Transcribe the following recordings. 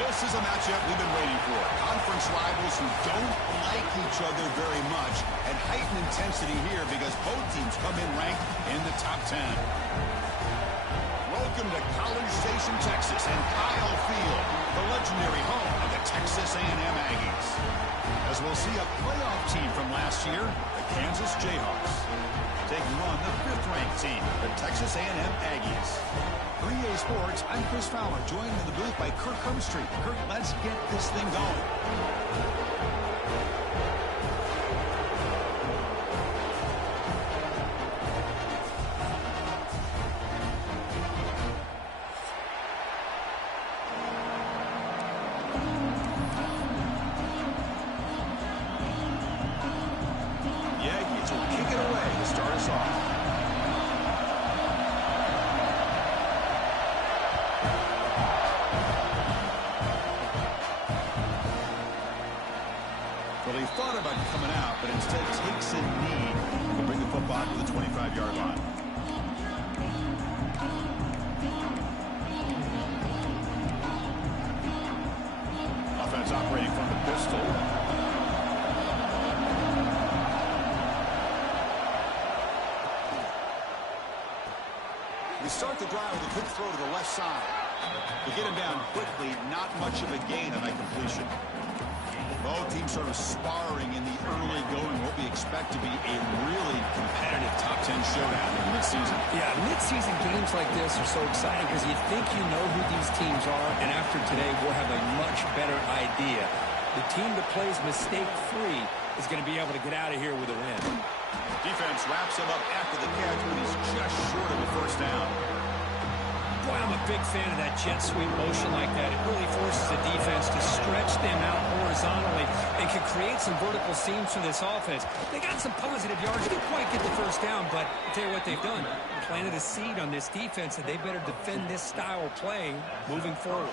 This is a matchup we've been waiting for. Conference rivals who don't like each other very much, and heightened intensity here because both teams come in ranked in the top 10. Welcome to College Station, Texas, and Kyle Field, the legendary home of the Texas A&M Aggies. As we'll see a playoff team from last year, the Kansas Jayhawks, taking on the 5th-ranked team, the Texas A&M Aggies. For EA Sports, I'm Chris Fowler, joined in the booth by Kirk Herbstreit. Kirk, let's get this thing going. Well, he thought about coming out, but instead takes a knee to bring the football to the 25-yard line. Offense operating from the pistol. We start the drive with a quick throw to the left side. To get him down quickly, not much of a gain on that completion. Both teams sort of sparring in the early going, what we expect to be a really competitive top 10 showdown in mid-season. Yeah, mid-season games like this are so exciting because you think you know who these teams are, and after today we'll have a much better idea. The team that plays mistake-free is going to be able to get out of here with a win. Defense wraps him up after the catch, but he's just short of a first down. Boy, I'm a big fan of that jet sweep motion like that. It really forces the defense to stretch them out horizontally and can create some vertical seams for this offense. They got some positive yards. Didn't quite get the first down, but I'll tell you what they've done. Planted a seed on this defense, and they better defend this style of play moving forward.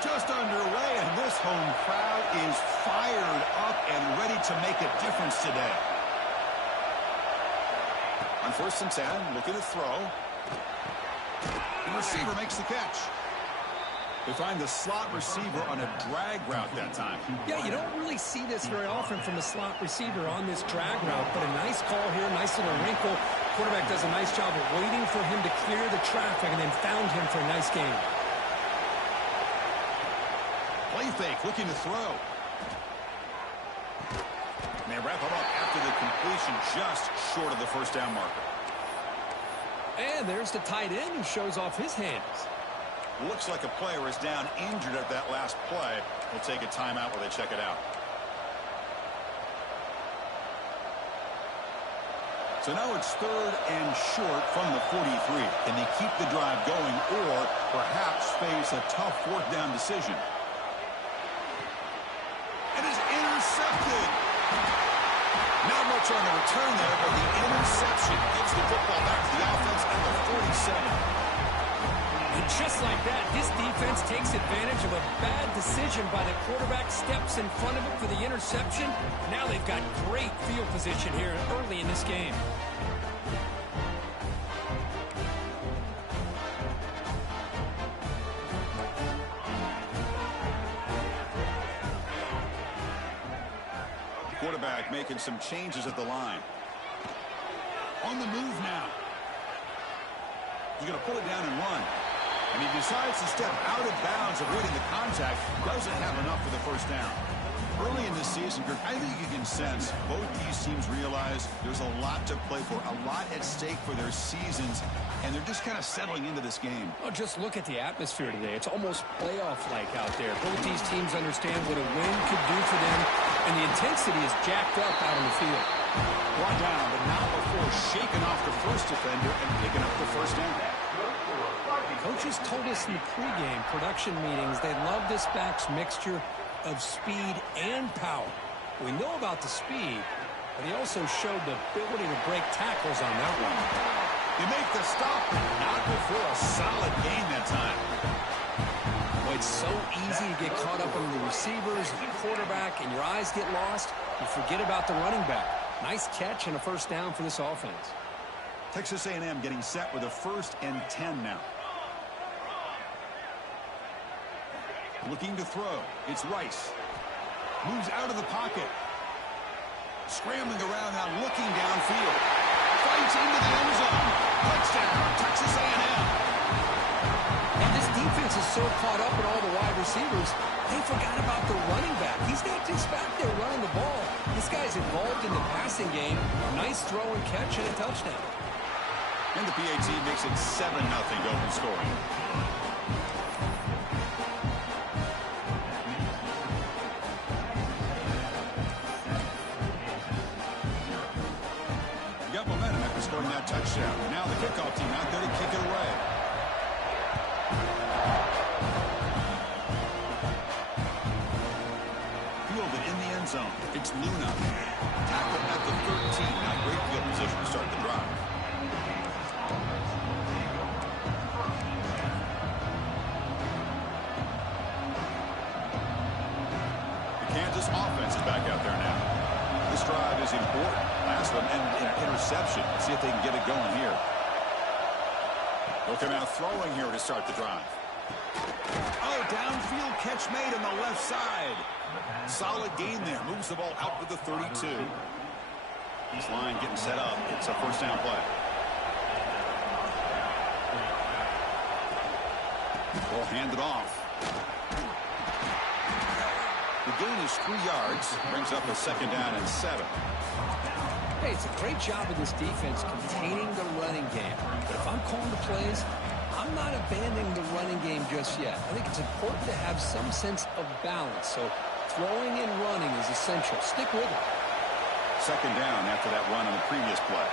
Just underway, and this home crowd is fired up and ready to make a difference today. On 1st and 10, looking to throw. The receiver makes the catch. They find the slot receiver on a drag route that time. Yeah, you don't really see this very often from a slot receiver on this drag route, but a nice call here, nice little wrinkle. Quarterback does a nice job of waiting for him to clear the traffic and then found him for a nice gain. Play fake, looking to throw. And they wrap him up after the completion, just short of the first down marker. And there's the tight end who shows off his hands. Looks like a player is down injured at that last play. We'll take a timeout while they check it out. So now it's 3rd and short from the 43. Can they keep the drive going or perhaps face a tough 4th down decision? It is intercepted. Not much on the return there, but the interception gives the football back to the offense at the 47. And just like that, this defense takes advantage of a bad decision by the quarterback, steps in front of it for the interception. Now they've got great field position here early in this game. Quarterback making some changes at the line. On the move now. He's going to pull it down and run. And he decides to step out of bounds, avoiding the contact. Doesn't have enough for the first down. Early in this season, I think you can sense both these teams realize there's a lot to play for, a lot at stake for their seasons, and they're just kind of settling into this game. Oh, just look at the atmosphere today. It's almost playoff-like out there. Both these teams understand what a win could do for them, and the intensity is jacked up out on the field. Brought down, but not before shaking off the first defender and picking up the first down. Coaches told us in the pregame production meetings they love this back's mixture of speed and power. We know about the speed, but he also showed the ability to break tackles on that one. You make the stop, not before a solid gain that time. Well, it's so easy to get caught up on the receivers and the quarterback, and your eyes get lost. You forget about the running back. Nice catch and a first down for this offense. Texas A&M getting set with a 1st and 10 now. Looking to throw. It's Rice. Moves out of the pocket. Scrambling around now, looking downfield. Fights into the end zone. Touchdown, Texas A&M. And this defense is so caught up in all the wide receivers, they forgot about the running back. He's not just back there running the ball. This guy's involved in the passing game. Nice throw and catch and a touchdown. And the PAT makes it 7-0 open scoring. You got momentum after scoring that touchdown. Now the kickoff team out there to kick it away. Fielded in the end zone. It's Luna. Tackle at the 13. Now great field position to start the drive. Kansas offense is back out there now. This drive is important. Last one ended in an interception. Let's see if they can get it going here. They'll come out throwing here to start the drive. Oh, downfield catch made on the left side. Solid gain there. Moves the ball out to the 32. This line getting set up. It's a first down play. Ball handed off. The gain is 3 yards, brings up a second down and 7. Hey, it's a great job of this defense containing the running game. But if I'm calling the plays, I'm not abandoning the running game just yet. I think it's important to have some sense of balance. So throwing and running is essential. Stick with it. Second down after that run on the previous play.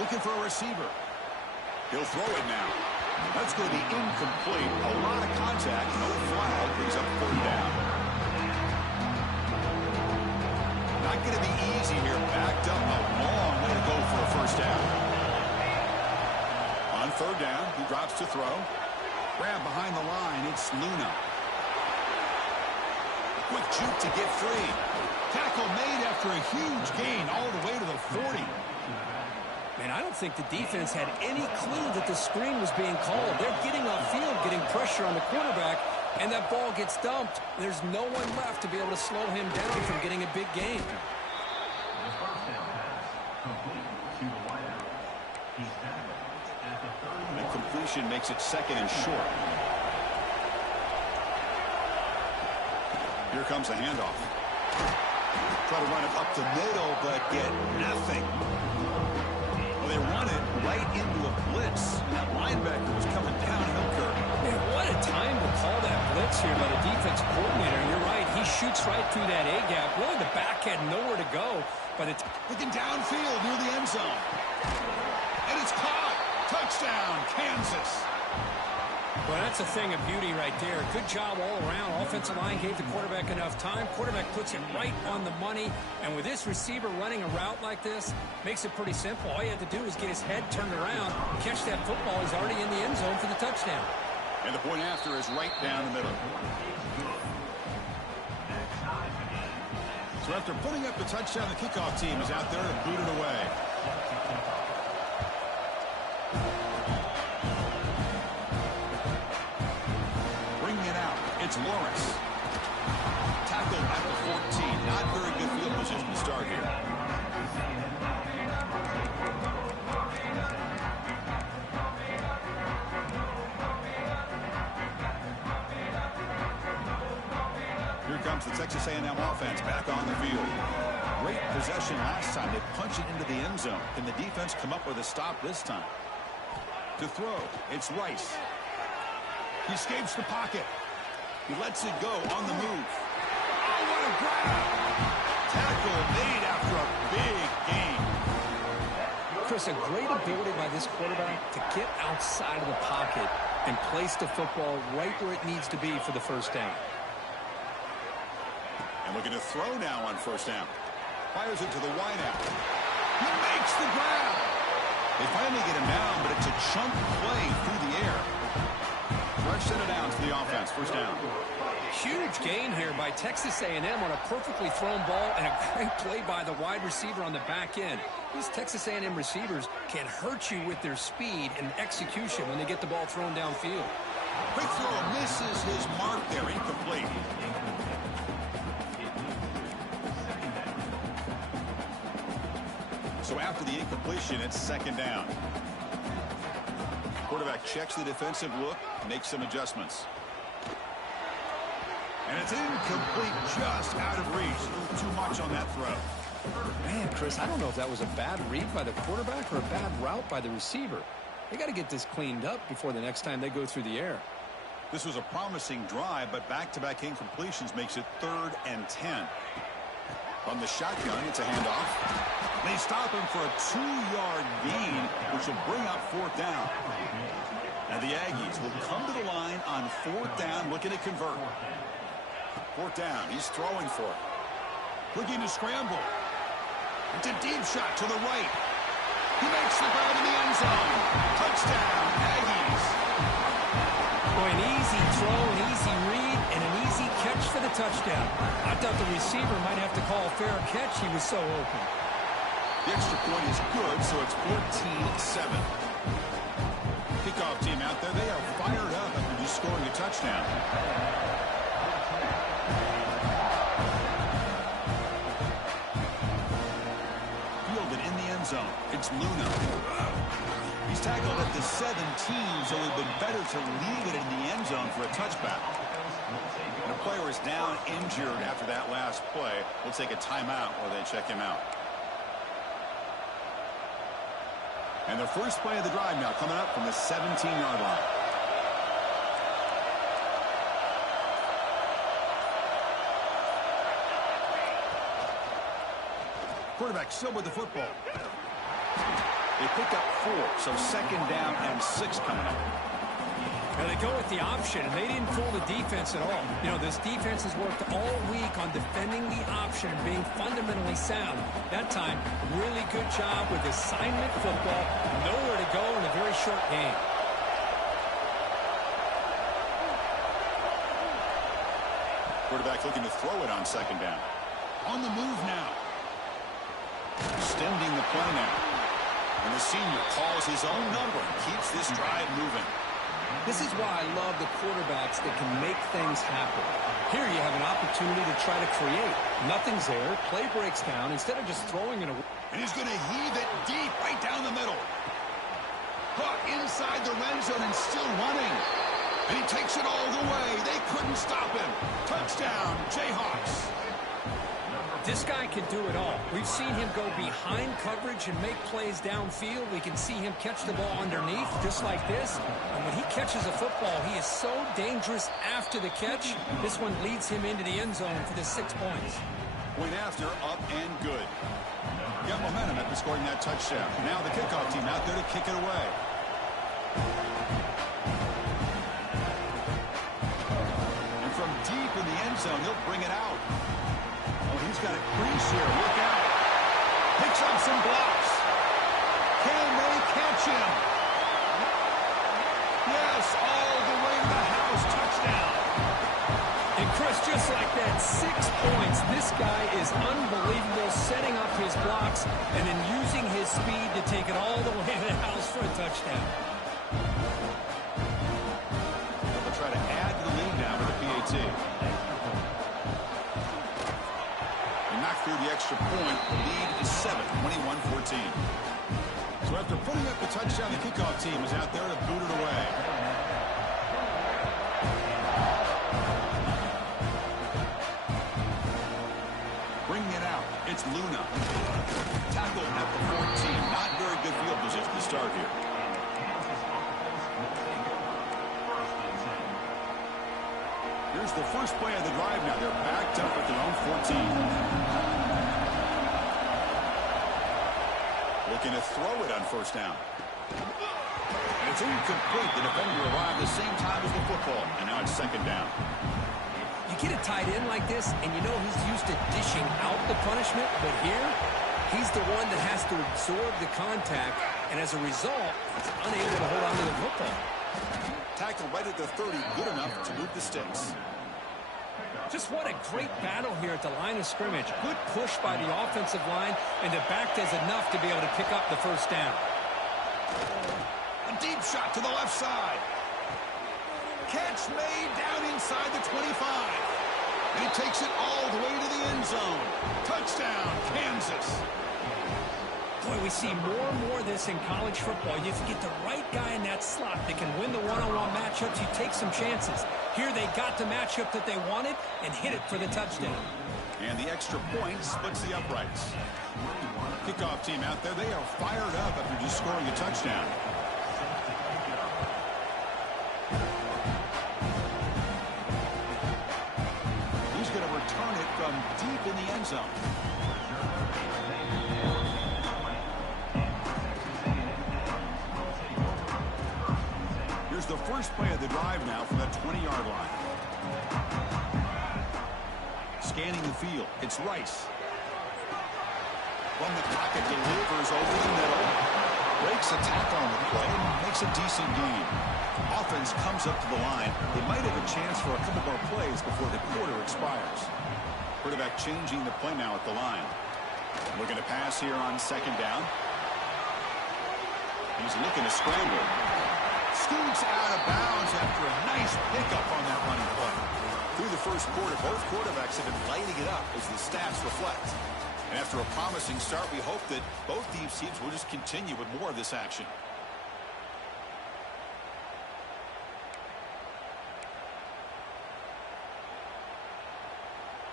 Looking for a receiver. He'll throw it now. That's going to be incomplete. A lot of contact. No flag. Brings up third down. Not going to be easy here. Backed up a long way to go for a first down. On third down, he drops to throw. Grab behind the line. It's Luna. Quick juke to get free. Tackle made after a huge gain all the way to the 40. Man, I don't think the defense had any clue that the screen was being called. They're getting upfield, getting pressure on the quarterback, and that ball gets dumped. There's no one left to be able to slow him down from getting a big gain. The completion makes it second and short. Here comes the handoff. Try to run it up the middle, but get nothing. They run it right into a blitz. That linebacker was coming downhill curve. Man, what a time to call that blitz here by the defense coordinator. You're right. He shoots right through that A-gap. Really, the back had nowhere to go. Looking downfield near the end zone. And it's caught. Touchdown, Kansas. Well, that's a thing of beauty right there. Good job all around. Offensive line gave the quarterback enough time. Quarterback puts it right on the money. And with this receiver running a route like this, makes it pretty simple. All you have to do is get his head turned around, catch that football. He's already in the end zone for the touchdown. And the point after is right down the middle. So after putting up the touchdown, the kickoff team is out there to boot it away. It's Lawrence. Tackled at the 14. Not very good field position to start here. Here comes the Texas A&M offense back on the field. Great possession last time. They punch it into the end zone. Can the defense come up with a stop this time? To throw, it's Rice. He escapes the pocket. He lets it go on the move. Oh, what a grab! Tackle made after a big gain. Chris, a great ability by this quarterback to get outside of the pocket and place the football right where it needs to be for the first down. And looking to throw now on first down. Fires it to the wideout. He makes the grab. They finally get him down, but it's a chunk play through the air. Rush set it down to the offense. First down. Huge gain here by Texas A&M on a perfectly thrown ball and a great play by the wide receiver on the back end. These Texas A&M receivers can hurt you with their speed and execution when they get the ball thrown downfield. Quick throw misses his mark there, incomplete. So after the incompletion, it's second down. Quarterback checks the defensive look, makes some adjustments. And it's incomplete, just out of reach. A little too much on that throw. Man, Chris, I don't know if that was a bad read by the quarterback or a bad route by the receiver. They got to get this cleaned up before the next time they go through the air. This was a promising drive, but back-to-back incompletions makes it 3rd and 10. From the shotgun, it's a handoff. They stop him for a 2-yard gain, which will bring up 4th down. And the Aggies will come to the line on 4th down, looking to convert. 4th down, he's throwing for it. Looking to scramble. It's a deep shot to the right. He makes the grab in the end zone. Touchdown, Aggies. Boy, an easy throw, an easy read, and an easy catch for the touchdown. I thought the receiver might have to call a fair catch. He was so open. The extra point is good, so it's 14-7. Kickoff team out there, they are fired up after just scoring a touchdown. Fielded in the end zone. It's Luna. He's tackled at the 17, so it would have been better to leave it in the end zone for a touchback. And a player is down injured after that last play. We'll take a timeout while they check him out. And the first play of the drive now coming up from the 17-yard line. Quarterback still with the football. They pick up 4, so second down and 6 coming up. Now they go with the option, and they didn't fool the defense at all. You know, this defense has worked all week on defending the option and being fundamentally sound. That time, really good job with assignment football. Nowhere to go in a very short game. Quarterback looking to throw it on second down. On the move now. Extending the play now. And the senior calls his own number and keeps this drive moving. This is why I love the quarterbacks that can make things happen. Here you have an opportunity to try to create. Nothing's there. Play breaks down. Instead of just throwing it away. And he's going to heave it deep right down the middle. Caught inside the red zone and still running. And he takes it all the way. They couldn't stop him. Touchdown, Jayhawks. This guy can do it all. We've seen him go behind coverage and make plays downfield. We can see him catch the ball underneath, just like this. And when he catches a football, he is so dangerous after the catch. This one leads him into the end zone for the 6 points. Point after, up and good. Got momentum after scoring that touchdown. Now the kickoff team out there to kick it away. And from deep in the end zone, he'll bring it out. He's got a crease here. Look out. Picks up some blocks. Can they catch him? Yes, all the way to the house. Touchdown. And Chris, just like that, 6 points. This guy is unbelievable, setting up his blocks and then using his speed to take it all the way to the house for a touchdown. They'll try to add to the lead now with the PAT. Through the extra point, the lead is 7, 21-14. So after putting up the touchdown, the kickoff team is out there to boot it away. Bringing it out, it's Luna. Tackle at the 14. Not very good field position to start here. Here's the first play of the drive now. They're backed up at their own 14. Looking to throw it on first down. And it's incomplete. The defender arrived at the same time as the football. And now it's second down. You get a tight end like this, and you know he's used to dishing out the punishment. But here, he's the one that has to absorb the contact. And as a result, he's unable to hold on to the football. Tackle right at the 30. Good enough to move the sticks. Just what a great battle here at the line of scrimmage. Good push by the offensive line, and the back does enough to be able to pick up the first down. A deep shot to the left side. Catch made down inside the 25. And he takes it all the way to the end zone. Touchdown, Kansas. Boy, we see more and more of this in college football. You get the right guy in that slot that can win the one-on-one matchups. You take some chances. Here they got the matchup that they wanted and hit it for the touchdown. And the extra point splits the uprights. Kickoff team out there, they are fired up after just scoring a touchdown. He's going to return it from deep in the end zone. Here's the first play of the drive now from the 20-yard line. Scanning the field, it's Rice. From the pocket, delivers over the middle. Breaks a tackle on the play and makes a decent gain. Offense comes up to the line. They might have a chance for a couple more plays before the quarter expires. Quarterback changing the play now at the line. Looking to pass here on second down. He's looking to scramble. Scoots out of bounds after a nice pickup on that running play. Through the first quarter, both quarterbacks have been lighting it up as the stats reflect. And after a promising start, we hope that both these teams will just continue with more of this action.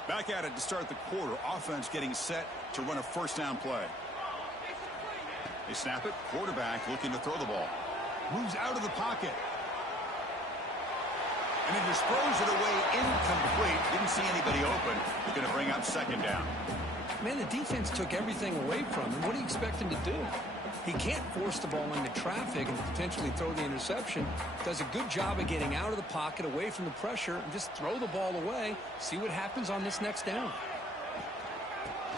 Back at it to start the quarter. Offense getting set to run a first down play. They snap it. Quarterback looking to throw the ball. Moves out of the pocket. And he just throws it away incomplete. Didn't see anybody open. He's going to bring up second down. Man, the defense took everything away from him. What do you expect him to do? He can't force the ball into traffic and potentially throw the interception. Does a good job of getting out of the pocket, away from the pressure, and just throw the ball away. See what happens on this next down.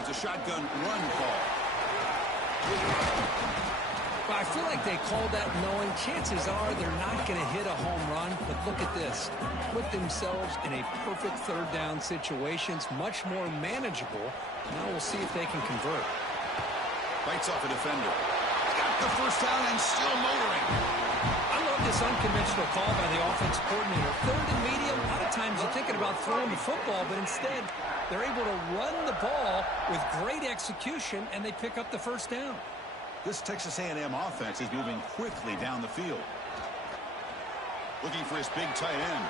It's a shotgun run call. Well, I feel like they called that knowing chances are they're not going to hit a home run. But look at this. Put themselves in a perfect third down situation. It's much more manageable. Now we'll see if they can convert. Bites off a defender. Got the first down and still motoring. I love this unconventional call by the offensive coordinator. Third and medium, a lot of times you're thinking about throwing the football, but instead they're able to run the ball with great execution, and they pick up the first down. This Texas A&M offense is moving quickly down the field. Looking for his big tight end.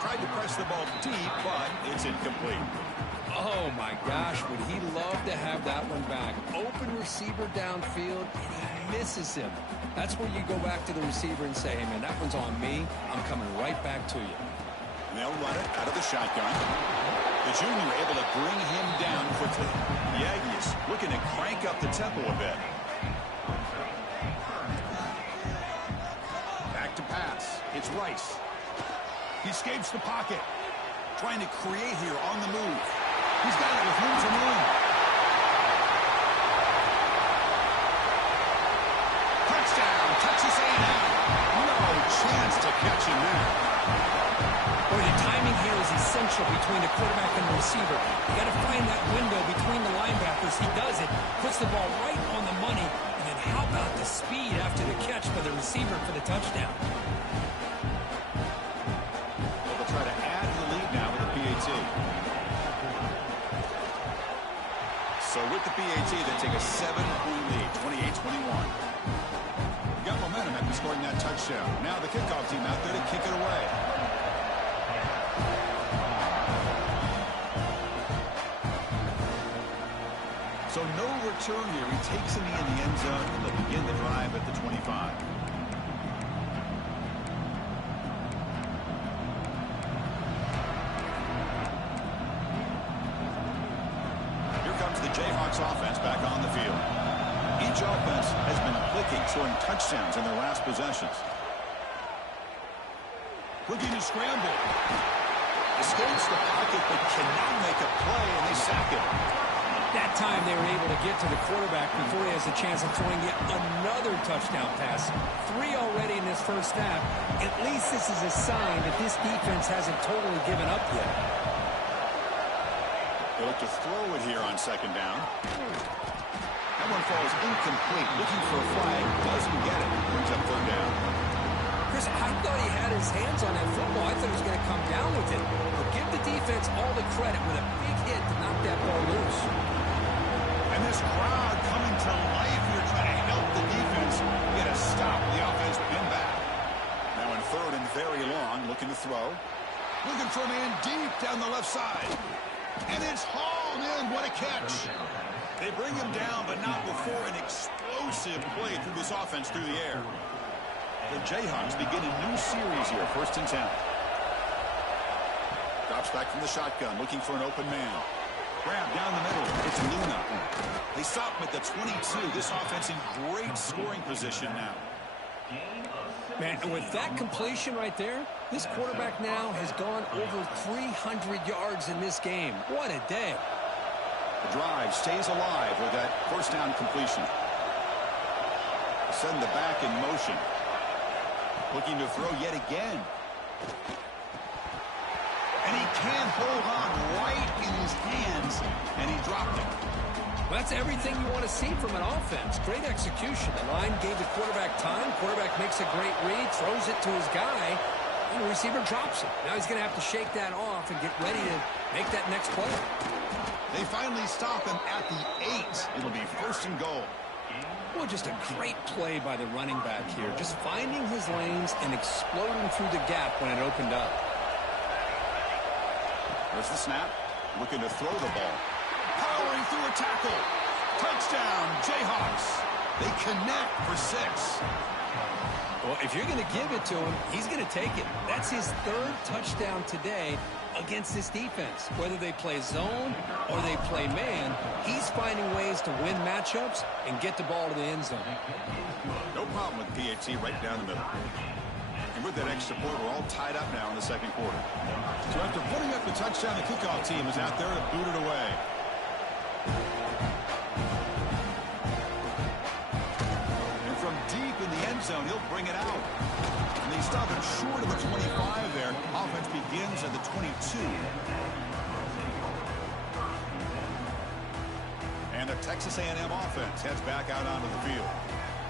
Tried to press the ball deep, but it's incomplete. Oh, my gosh, would he love to have that one back. Open receiver downfield, and he misses him. That's where you go back to the receiver and say, hey, man, that one's on me. I'm coming right back to you. And they'll run it out of the shotgun. The junior able to bring him down quickly. The Aggies looking to crank up the tempo a bit. Back to pass. It's Rice. He escapes the pocket. Trying to create here on the move. He's got it with room to move. Touchdown, Texas A&M. No chance to catch him there. Boy, the timing here is essential between the quarterback and the receiver. You got to find that window between the linebackers. He does it, puts the ball right on the money, and then how about the speed after the catch by the receiver for the touchdown? They'll try to add the lead now with the PAT. So with the PAT, they take a 7-point lead, 28-21. Got momentum after scoring that touchdown. Now the kickoff team out there to kick it away. So no return here. He takes it in the end zone, and they'll begin the drive at the 25. Here comes the Jayhawks offense back on the field. Each offense has been clicking, scoring touchdowns in their last possessions. Looking to scramble. Escapes the pocket, but cannot make a play, and they sack it. That time they were able to get to the quarterback before he has a chance of throwing yet another touchdown pass. 3 already in this first half. At least this is a sign that this defense hasn't totally given up yet. They look to throw it here on second down. That one falls incomplete. Looking for a flag. Doesn't get it. Brings up third down. Chris, I thought he had his hands on that football. I thought he was going to come down with it. But give the defense all the credit with a big hit to knock that ball loose. And this crowd coming to life here trying to help the defense get a stop. The offense pin back. Now in third and very long, looking to throw. Looking for a man deep down the left side. And it's hauled in. What a catch. They bring him down, but not before an explosive play through this offense through the air. The Jayhawks begin a new series here, 1st and 10. Drops back from the shotgun, looking for an open man. Grab down the middle. It's Luna. They stop him at the 22. This offense in great scoring position now. Man, and with that completion right there, this quarterback now has gone over 300 yards in this game. What a day. The drive stays alive with that first down completion. Send the back in motion. Looking to throw yet again. And he can't hold on right in his hands, and he dropped it. Well, that's everything you want to see from an offense. Great execution. The line gave the quarterback time. Quarterback makes a great read, throws it to his guy, and the receiver drops it. Now he's going to have to shake that off and get ready to make that next play. They finally stop him at the 8. It'll be 1st and goal. Well, just a great play by the running back here. Just finding his lanes and exploding through the gap when it opened up. There's the snap. Looking to throw the ball. Powering through a tackle. Touchdown, Jayhawks. They connect for 6. Well, if you're going to give it to him, he's going to take it. That's his 3rd touchdown today against this defense. Whether they play zone or they play man, he's finding ways to win matchups and get the ball to the end zone. No problem with PAT right down the middle. And with that extra point, we're all tied up now in the second quarter. So after putting up the touchdown, the kickoff team is out there to boot it away. And from deep in the end zone, he'll bring it out. And they stop it short of the 25 there. Offense begins at the 22. And the Texas A&M offense heads back out onto the field.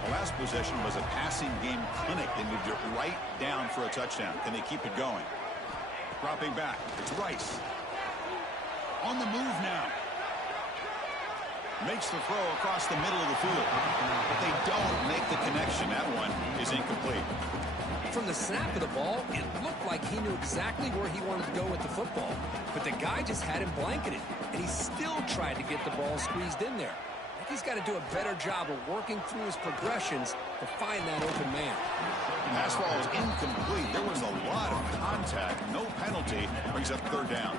The last possession was a passing game clinic. They moved it right down for a touchdown. Can they keep it going? Dropping back. It's Rice. On the move now. Makes the throw across the middle of the field. But they don't make the connection. That one is incomplete. From the snap of the ball, it looked like he knew exactly where he wanted to go with the football. But the guy just had him blanketed, and he still tried to get the ball squeezed in there. I think he's got to do a better job of working through his progressions to find that open man. Pass ball is incomplete. There was a lot of contact. No penalty. Brings up third down.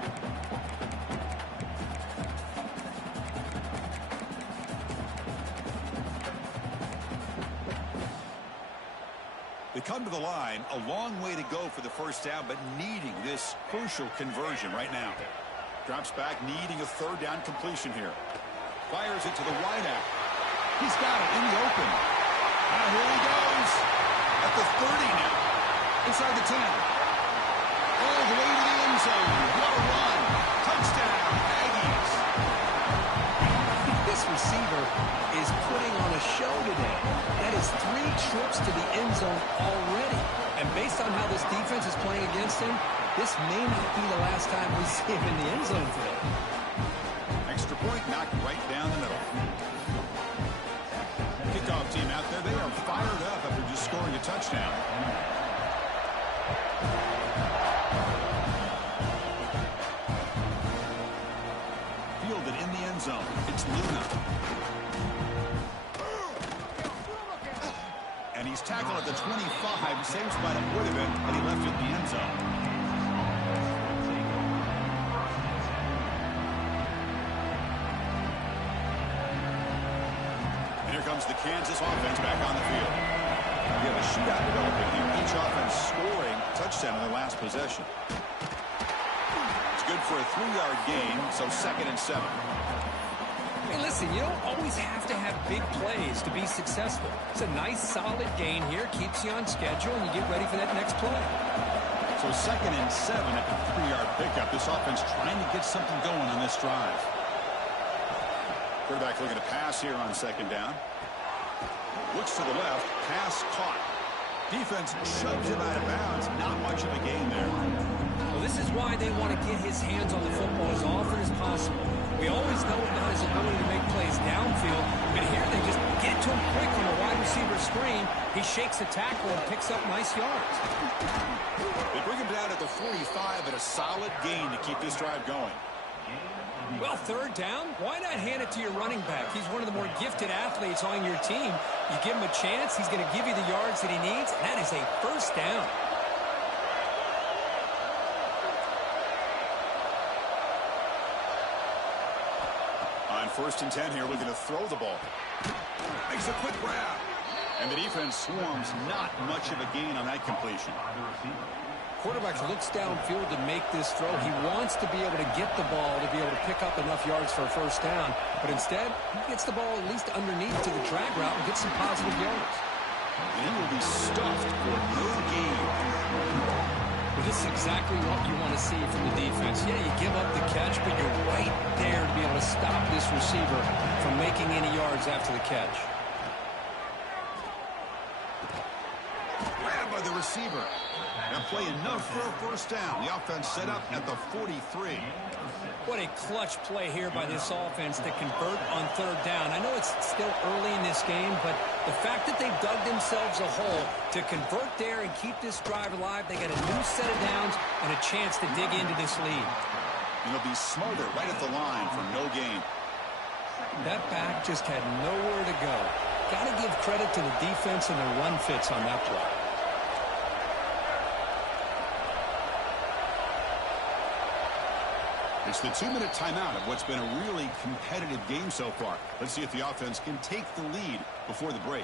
They come to the line, a long way to go for the first down, but needing this crucial conversion right now. Drops back, needing a third down completion here. Fires it to the wideout. He's got it in the open. Now here he goes. At the 30 now. Inside the 10. All the way to the end zone. What a run. Touchdown, Aggies. This receiver is putting on a show today. That is 3 trips to the end zone already. And based on how this defense is playing against him, this may not be the last time we see him in the end zone today. Extra point knocked right down the middle. Kickoff team out there, they are fired up after just scoring a touchdown. Fielded in the end zone. It's Luna. And he's tackled at the 25. Same spot it would have been, and he left it in the end zone. And here comes the Kansas offense back on the field. We have a shootout developing here. Each offense scoring a touchdown in their last possession. It's good for a 3-yard gain, so 2nd and 7. Hey, listen, you don't always have to have big plays to be successful. It's a nice, solid gain here, keeps you on schedule, and you get ready for that next play. So 2nd and 7 at the 3-yard pickup. This offense trying to get something going on this drive. Quarterback looking to pass here on 2nd down. Looks to the left. Pass caught. Defense shoves him out of bounds. Not much of a gain there. Well, this is why they want to get his hands on the football as often as possible. We always know about his ability to make plays downfield, but here they just get to him quick on the wide receiver screen. He shakes the tackle and picks up nice yards. They bring him down at the 45 at a solid gain to keep this drive going. Well, 3rd down, why not hand it to your running back? He's one of the more gifted athletes on your team. You give him a chance, he's going to give you the yards that he needs, and that is a 1st down. On 1st and 10 here, looking to throw the ball. Makes a quick grab. And the defense swarms. Not much of a gain on that completion. Quarterback looks downfield to make this throw. He wants to be able to get the ball to be able to pick up enough yards for a 1st down. But instead, he gets the ball at least underneath to the drag route and gets some positive yards. And he will be stuffed for no gain. Well, this is exactly what you want to see from the defense. Yeah, you give up the catch, but you're right there to be able to stop this receiver from making any yards after the catch. Grabbed by the receiver. Now play enough for a 1st down. The offense set up at the 43. What a clutch play here by this offense to convert on 3rd down. I know it's still early in this game, but the fact that they've dug themselves a hole to convert there and keep this drive alive, they got a new set of downs and a chance to dig into this lead. And they'll be smarter right at the line for no gain. That back just had nowhere to go. Got to give credit to the defense and their run fits on that play. It's the 2-minute timeout of what's been a really competitive game so far. Let's see if the offense can take the lead before the break.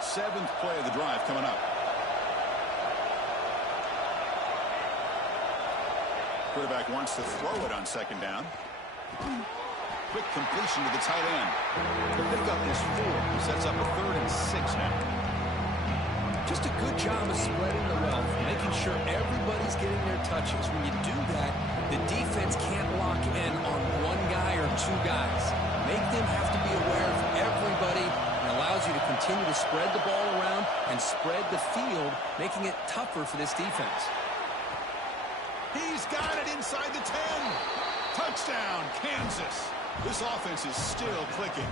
Seventh play of the drive coming up. Quarterback wants to throw it on 2nd down. Quick completion to the tight end. The pickup is 4. He sets up a 3rd and 6 now. Just a good job of spreading the wealth, making sure everybody's getting their touches. When you do that, the defense can't lock in on one guy or 2 guys. Make them have to be aware of everybody, and allows you to continue to spread the ball around and spread the field, making it tougher for this defense. He's got it inside the 10. Touchdown, Kansas. This offense is still clicking.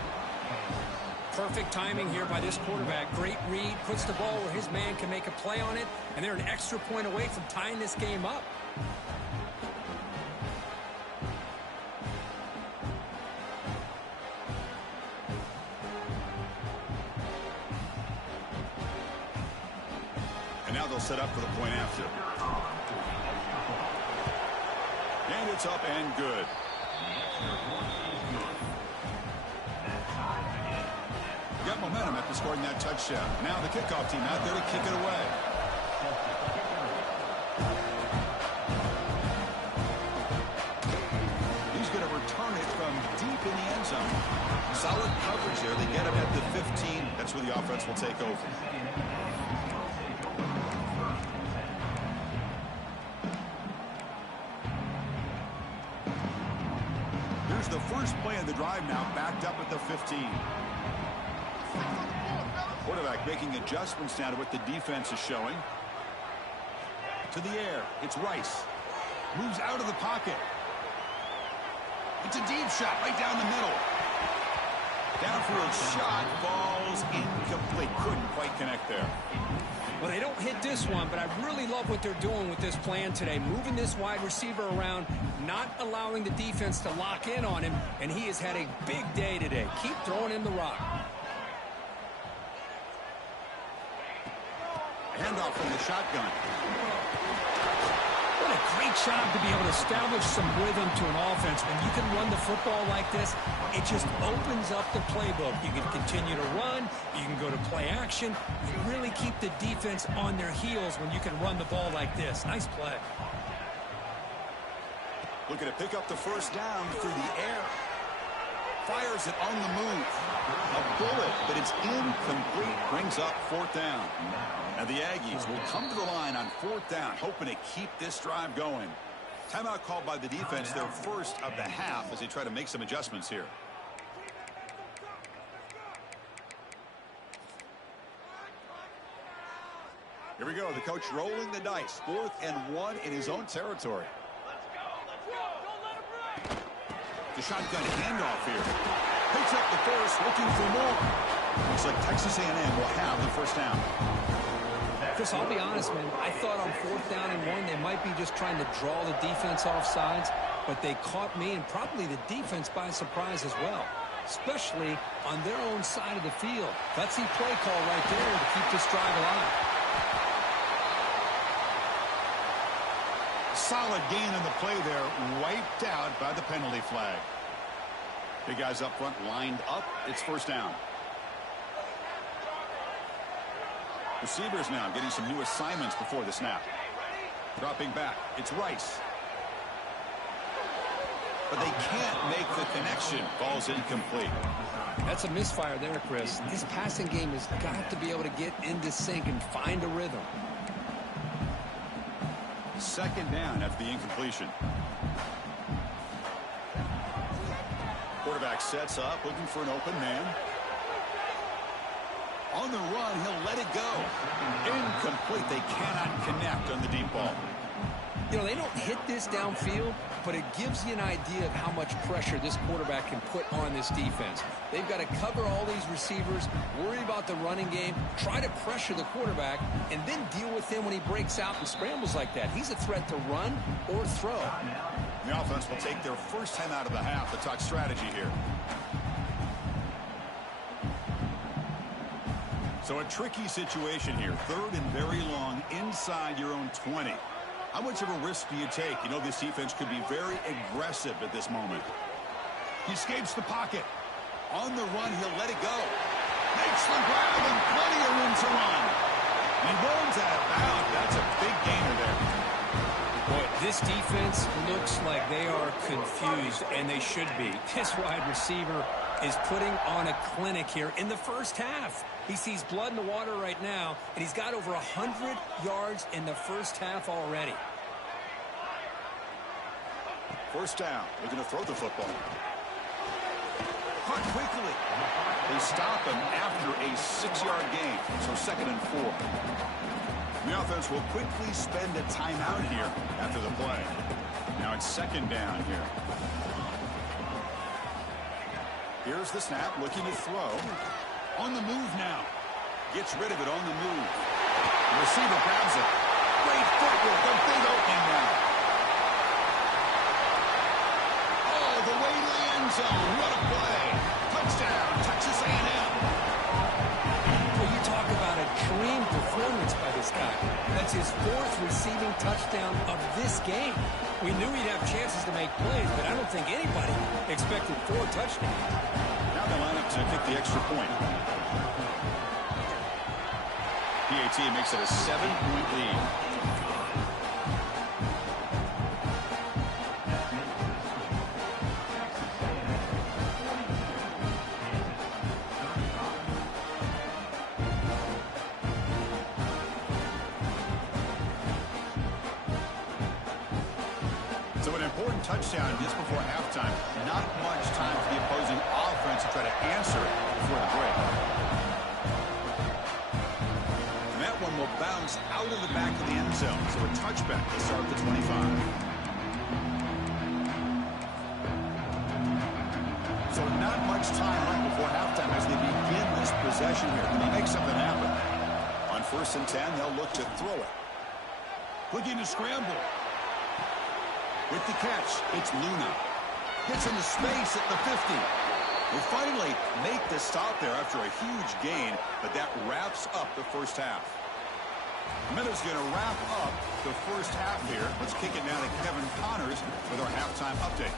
Perfect timing here by this quarterback. Great read, puts the ball where his man can make a play on it, and they're an extra point away from tying this game up. And now they'll set up for the point after. And it's up and good. Got momentum after scoring that touchdown. Now the kickoff team out there to kick it away. He's going to return it from deep in the end zone. Solid coverage there. They get him at the 15. That's where the offense will take over. Here's the first play of the drive now, backed up at the 15. Quarterback making adjustments now to what the defense is showing. To the air, it's Rice. Moves out of the pocket. It's a deep shot right down the middle. Downfield shot falls incomplete. Couldn't quite connect there. Well, they don't hit this one, but I really love what they're doing with this plan today. Moving this wide receiver around, not allowing the defense to lock in on him, and he has had a big day today. Keep throwing him the rock. Handoff from the shotgun. What a great job to be able to establish some rhythm to an offense. When you can run the football like this, it just opens up the playbook. You can continue to run. You can go to play action. You really keep the defense on their heels when you can run the ball like this. Nice play. Looking to pick up the first down through the air. Fires it on the move. A bullet, but it's incomplete. Brings up 4th down. And the Aggies will come to the line on 4th down, hoping to keep this drive going. Timeout called by the defense, their first of the half, as they try to make some adjustments here. Here we go. The coach rolling the dice. 4th and 1 in his own territory. The shotgun handoff here. Picks up the first, looking for more. Looks like Texas A&M will have the first down. Chris, I'll be honest, man. I thought on 4th down and 1, they might be just trying to draw the defense off sides, but they caught me and probably the defense by surprise as well, especially on their own side of the field. Gutsy play call right there to keep this drive alive. Solid gain on the play there, wiped out by the penalty flag. Big guys up front lined up. It's 1st down. Receivers now getting some new assignments before the snap. Dropping back. It's Rice. But they can't make the connection. Ball's incomplete. That's a misfire there, Chris. This passing game has got to be able to get into sync and find a rhythm. 2nd down after the incompletion. Quarterback sets up, looking for an open man. On the run, he'll let it go. Incomplete. They cannot connect on the deep ball. You know, they don't hit this downfield, but it gives you an idea of how much pressure this quarterback can put on this defense. They've got to cover all these receivers, worry about the running game, try to pressure the quarterback, and then deal with him when he breaks out and scrambles like that. He's a threat to run or throw. The offense will take their first time out of the half to talk strategy here. So a tricky situation here. 3rd and very long inside your own 20. How much of a risk do you take? You know, this defense could be very aggressive at this moment. He escapes the pocket. On the run, he'll let it go. Makes the grab and plenty of room to run. He runs out of bounds. That's a big gainer there. Boy, this defense looks like they are confused, and they should be. This wide receiver is putting on a clinic here in the first half. He sees blood in the water right now, and he's got over 100 yards in the first half already. 1st down. Looking to throw the football. Caught quickly. They stop him after a 6-yard gain. So 2nd and 4. The offense will quickly spend a timeout here after the play. Now it's 2nd down here. Here's the snap, looking to throw. On the move now. Gets rid of it on the move. The receiver grabs it. Great footwork. A big opening now. Oh, the way to the end zone. What a play. Touchdown, Texas A&M. Well, you talk about a dream performance by this guy. That's his 4th receiving touchdown of this game. We knew he'd have chances to make plays, but I don't think anybody expected 4 touchdowns. Now they line up to kick the extra point. PAT makes it a 7-point lead. So an important touchdown just before halftime. Not much time for the opposing offense to try to answer it before the break. And that one will bounce out of the back of the end zone. So a touchback to start the 25. So not much time right before halftime as they begin this possession here. Can they make something happen? On 1st and 10, they'll look to throw it. Looking to scramble. With the catch, it's Luna. Gets into space at the 50. They finally make the stop there after a huge gain, but that wraps up the first half. Minutes going to wrap up the first half here. Let's kick it now to Kevin Connors with our halftime update.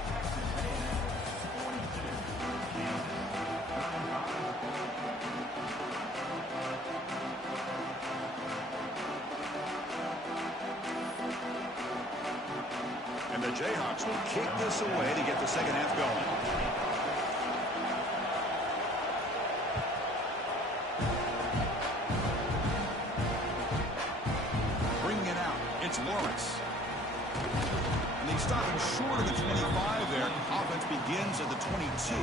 And the Jayhawks will kick this away to get the second half going. to the 25 there. Offense begins at the 22.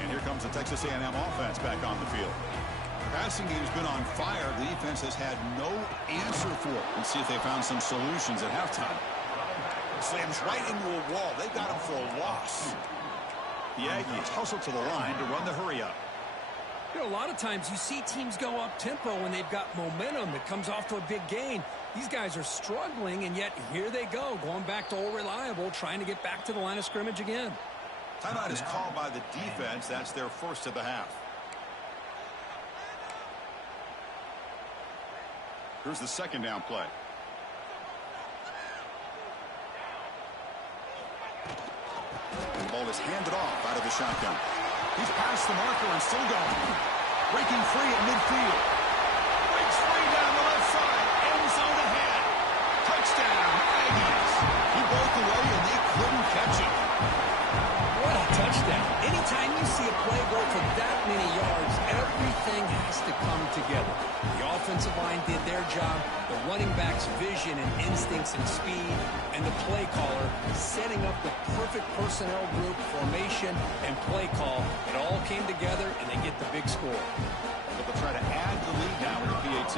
And here comes the Texas A&M offense back on the field. The passing game's been on fire. The defense has had no answer for it. Let's see if they found some solutions at halftime. Slams right into a wall. They got him for a loss. The Aggies hustle to the line to run the hurry-up. You know, a lot of times you see teams go up-tempo when they've got momentum that comes off to a big gain. These guys are struggling, and yet here they go, going back to old reliable, trying to get back to the line of scrimmage again. Timeout is called by the defense. That's their first of the half. Here's the second down play. And the ball is handed off out of the shotgun. He's past the marker and still going. Breaking free at midfield. Breaks free down the left side. End zone ahead. Touchdown, Aggies. He broke away and they couldn't catch him. What a touchdown. Anytime you see a play go for that many yards, everything has to come together. The offensive line did their job, the running back's vision and instincts and speed, and the play caller setting up the perfect personnel group, formation, and play call. It all came together, and they get the big score. But they'll try to add the lead now with the PAT.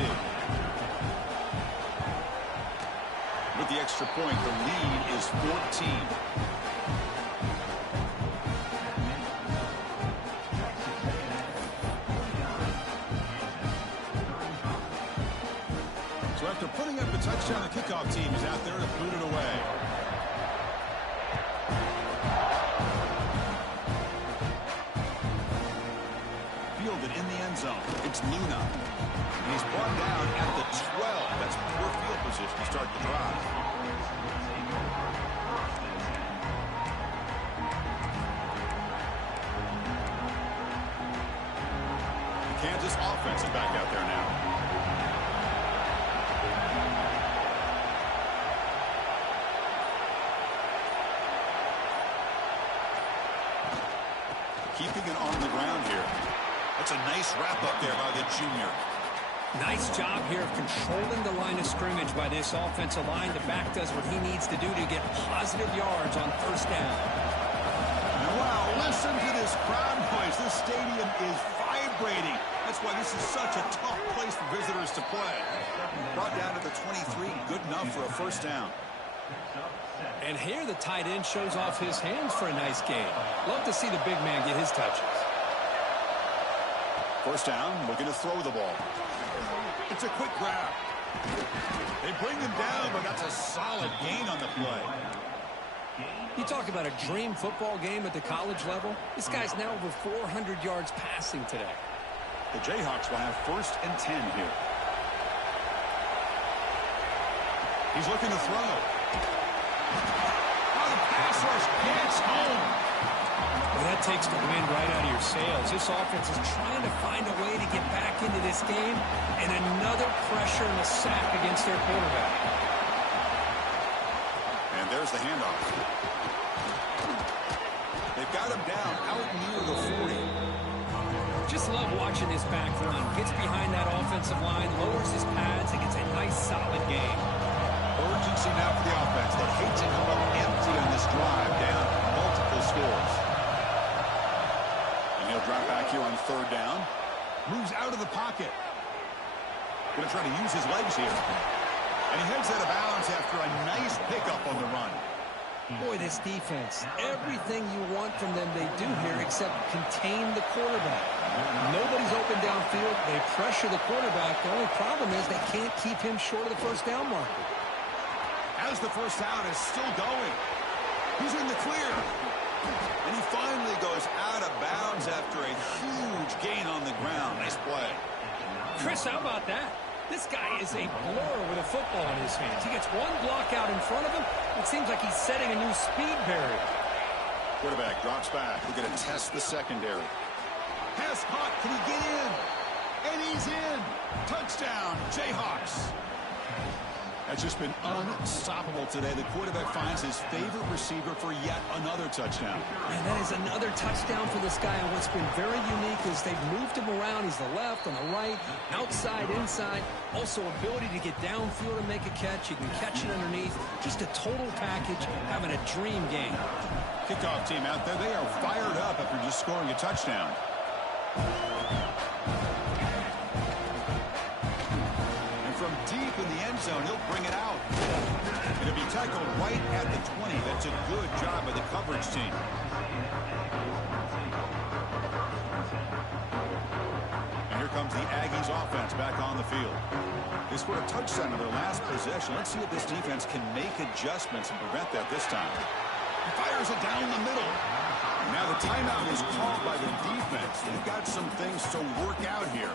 With the extra point, the lead is 14. After putting up the touchdown, the kickoff team is out there to boot it away. Fielded in the end zone. It's Luna. And he's brought down at the 12. That's poor field position to start the drive. The Kansas offense is back out there now. Keeping it on the ground here. That's a nice wrap up there by the junior. Nice job here of controlling the line of scrimmage by this offensive line. The back does what he needs to do to get positive yards on first down. And wow, listen to this crowd noise. This stadium is vibrating. That's why this is such a tough place for visitors to play. Brought down to the 23, good enough for a first down. And here the tight end shows off his hands for a nice game. Love to see the big man get his touches. First down, looking to throw the ball. It's a quick grab. They bring him down, but that's a solid gain on the play. You talk about a dream football game at the college level. This guy's now over 400 yards passing today. The Jayhawks will have first and 10 here. He's looking to throw. The pass rush gets home. Well, that takes the wind right out of your sails. This offense is trying to find a way to get back into this game, and another pressure and a sack against their quarterback. And there's the handoff. They've got him down out near the 40. Just love watching this back run. Gets behind that offensive line, lowers his pads, and gets a nice solid game. Urgency now for the offense. They hate to come up empty on this drive, down multiple scores. And he'll drop back here on third down. Moves out of the pocket. Going to try to use his legs here. And he heads out of bounds after a nice pickup on the run. Boy, this defense, everything you want from them they do here except contain the quarterback. Nobody's open downfield. They pressure the quarterback. The only problem is they can't keep him short of the first down marker. As the first down is still going. He's in the clear. And he finally goes out of bounds after a huge gain on the ground. Nice play. Chris, how about that? This guy is a blur with a football in his hands. He gets one block out in front of him. It seems like he's setting a new speed barrier. Quarterback drops back. We're going to test the secondary. Pass caught. Can he get in? And he's in. Touchdown, Jayhawks. That's just been unstoppable today. The quarterback finds his favorite receiver for yet another touchdown. And that is another touchdown for this guy. And what's been very unique is they've moved him around. He's the left, on the right, outside, inside. Also ability to get downfield and make a catch. He can catch it underneath. Just a total package, having a dream game. Kickoff team out there. They are fired up after just scoring a touchdown. From deep in the end zone, he'll bring it out. It'll be tackled right at the 20. That's a good job by the coverage team. And here comes the Aggies offense back on the field. They scored a touchdown in their last possession. Let's see if this defense can make adjustments and prevent that this time. He fires it down the middle. Now the timeout is called by the defense. They've got some things to work out here.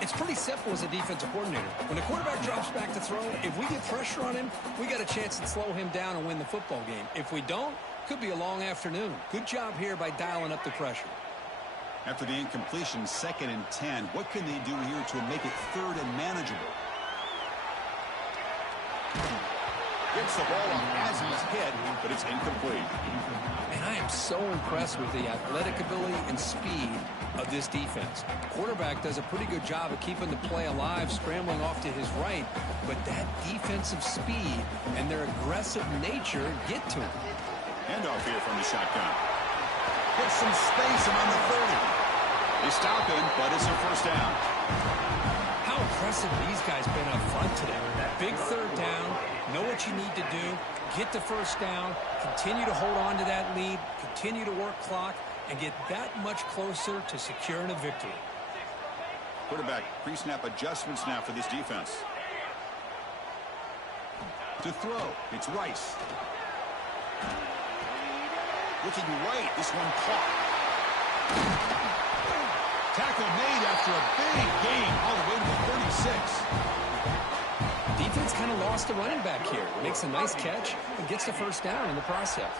It's pretty simple as a defensive coordinator. When the quarterback drops back to throw, if we get pressure on him, we got a chance to slow him down and win the football game. If we don't, could be a long afternoon. Good job here by dialing up the pressure. After the incompletion, 2nd and 10, what can they do here to make it 3rd and manageable? Gets the ball off as he's hit, but it's incomplete. And I am so impressed with the athletic ability and speed of this defense. Quarterback does a pretty good job of keeping the play alive, scrambling off to his right, but that defensive speed and their aggressive nature get to him. Handoff here from the shotgun. Gets some space around the 30. They stop him, but it's a first down. How impressive these guys been up front today. Big 3rd down, know what you need to do, get the first down, continue to hold on to that lead, continue to work clock, and get that much closer to securing a victory. Quarterback pre-snap adjustments now for this defense. To throw, it's Rice. Looking right, this one caught. Tackle made after a big gain all the way to the 36. Defense kind of lost the running back here. Makes a nice catch and gets the first down in the process.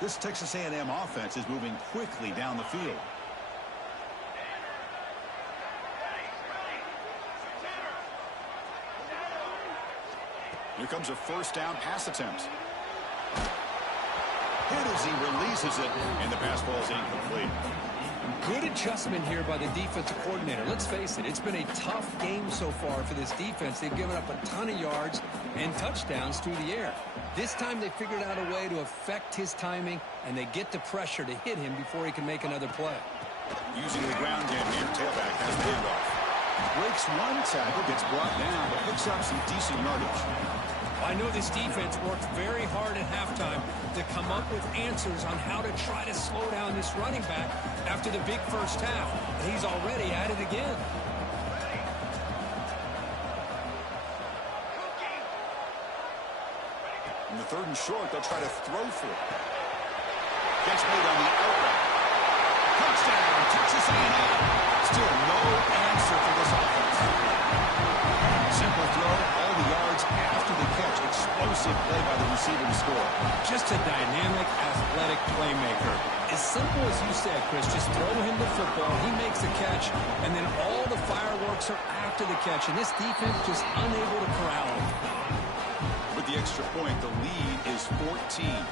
This Texas A&M offense is moving quickly down the field. Here comes a first down pass attempt. Hit as he releases it, and the pass ball is incomplete. Good adjustment here by the defensive coordinator. Let's face it, it's been a tough game so far for this defense. They've given up a ton of yards and touchdowns through the air. This time they figured out a way to affect his timing, and they get the pressure to hit him before he can make another play. Using the ground game here, tailback has the handoff. Breaks one tackle, gets brought down, but picks up some decent yardage. I know this defense worked very hard at halftime to come up with answers on how to try to slow down this running back after the big first half. And he's already at it again. In the 3rd and short, they'll try to throw for it. Gets made on the outright. Touchdown, Texas A&M. Still no answer for this offense. Simple throw, all the yards after the catch. Explosive play by the receiver to score. Just a dynamic, athletic playmaker. As simple as you said, Chris, just throw him the football, he makes the catch, and then all the fireworks are after the catch. And this defense just unable to corral him. With the extra point, the lead is 14.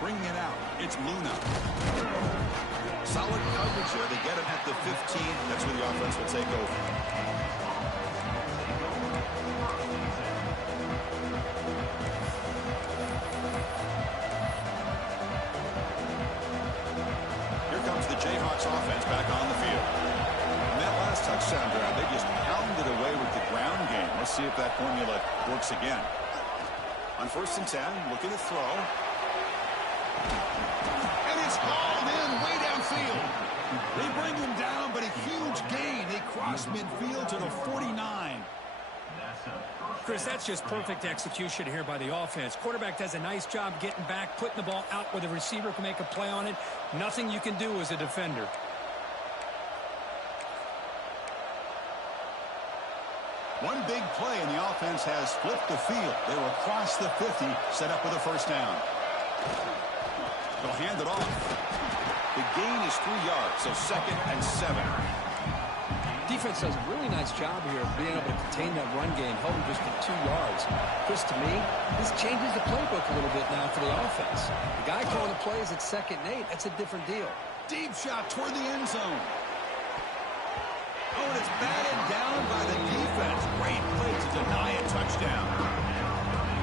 Bringing it out, it's Luna. Solid coverage here. They get him at the 15. That's where the offense will take over. Here comes the Jayhawks offense back on the field. And that last touchdown drive, they just pounded away with the ground game. Let's see if that formula works again. On 1st and 10, looking to throw. And it's hauled in way downfield. They bring him down, but a huge gain. They cross midfield to the 49. Chris, that's just perfect execution here by the offense. Quarterback does a nice job getting back, putting the ball out where the receiver can make a play on it. Nothing you can do as a defender. One big play, and the offense has flipped the field. They were across the 50, set up with a first down. They'll hand it off. The gain is 3 yards, so 2nd and 7. Defense does a really nice job here of being able to contain that run game, held him just to 2 yards. Chris, to me, this changes the playbook a little bit now for the offense. The guy calling the plays at 2nd and 8, that's a different deal. Deep shot toward the end zone. Oh, and it's batted down by the defense. Great play to deny a touchdown.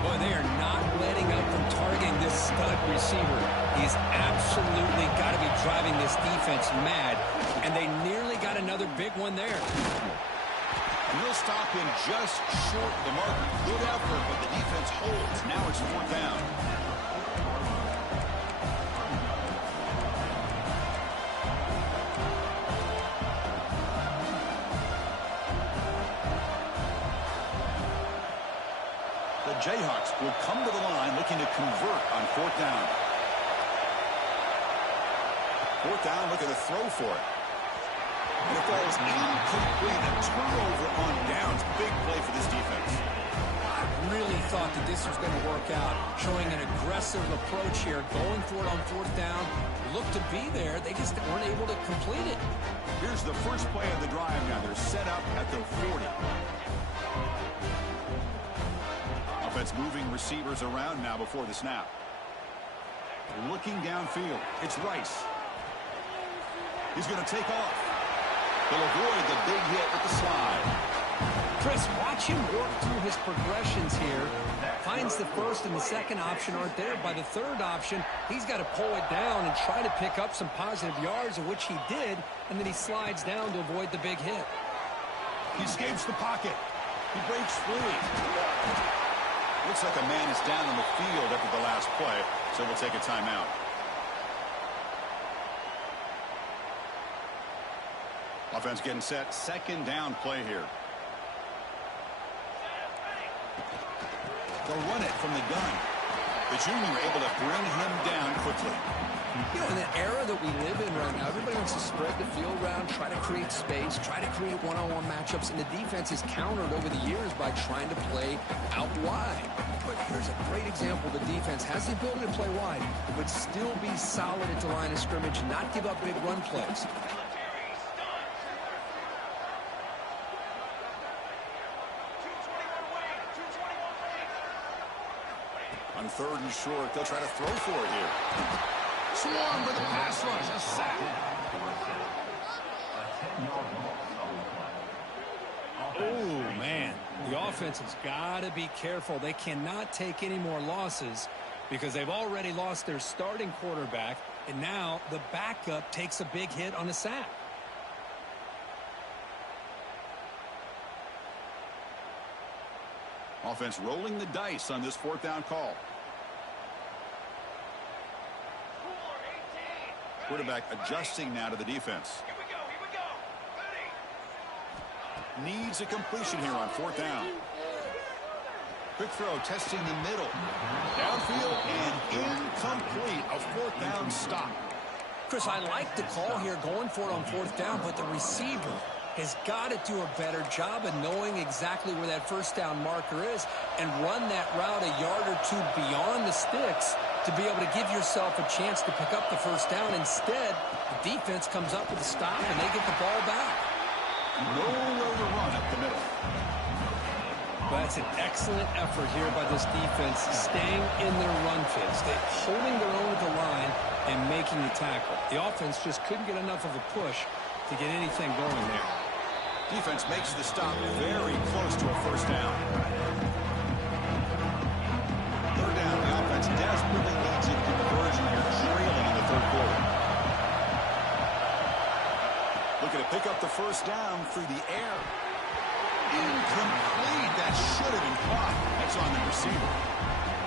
Boy, they are not letting up from targeting this stud receiver. He's absolutely got to be driving this defense mad, and they nearly got another big one there. And he'll stop him just short of the mark. Good effort, but the defense holds. Now it's 4th down. The Jayhawks will come to the line looking to convert on 4th down. 4th down, looking to throw for it. And it falls incomplete. A turnover on downs. Big play for this defense. I really thought that this was going to work out, showing an aggressive approach here, going for it on 4th down. Looked to be there. They just weren't able to complete it. Here's the first play of the drive now. They're set up at the 40. Offense moving receivers around now before the snap. Looking downfield. It's Rice. He's going to take off. They'll avoid the big hit with the slide. Chris, watch him work through his progressions here. Finds the first and the second option aren't there. By the third option, he's got to pull it down and try to pick up some positive yards, of which he did, and then he slides down to avoid the big hit. He escapes the pocket. He breaks free. Looks like a man is down on the field after the last play, so we'll take a timeout. Offense getting set. 2nd down play here. They'll run it from the gun. The junior able to bring him down quickly. You know, in the era that we live in right now, everybody wants to spread the field around, try to create space, try to create one-on-one matchups, and the defense is countered over the years by trying to play out wide. But here's a great example. The defense has the ability to play wide, but still be solid at the line of scrimmage and not give up big run plays. On 3rd and short, they'll try to throw for it here. Swarm with the pass rush, a sack. Oh, man. The offense has got to be careful. They cannot take any more losses because they've already lost their starting quarterback, and now the backup takes a big hit on a sack. Offense rolling the dice on this 4th down call. Quarterback adjusting now to the defense. Here we go. Ready? Needs a completion here on 4th down. Quick throw, testing the middle. Downfield and incomplete. A 4th down stop. Chris, I like the call here going for it on 4th down, but the receiver has got to do a better job of knowing exactly where that 1st down marker is and run that route a yard or two beyond the sticks to be able to give yourself a chance to pick up the 1st down. Instead, the defense comes up with a stop and they get the ball back. Nowhere to run up the middle. But that's an excellent effort here by this defense, staying in their run phase, holding their own at the line and making the tackle. The offense just couldn't get enough of a push to get anything going there. Defense makes the stop very close to a 1st down. 3rd down, the offense desperately needs a conversion here, trailing in the 3rd quarter. Looking to pick up the 1st down through the air. Incomplete. That should have been caught. That's on the receiver.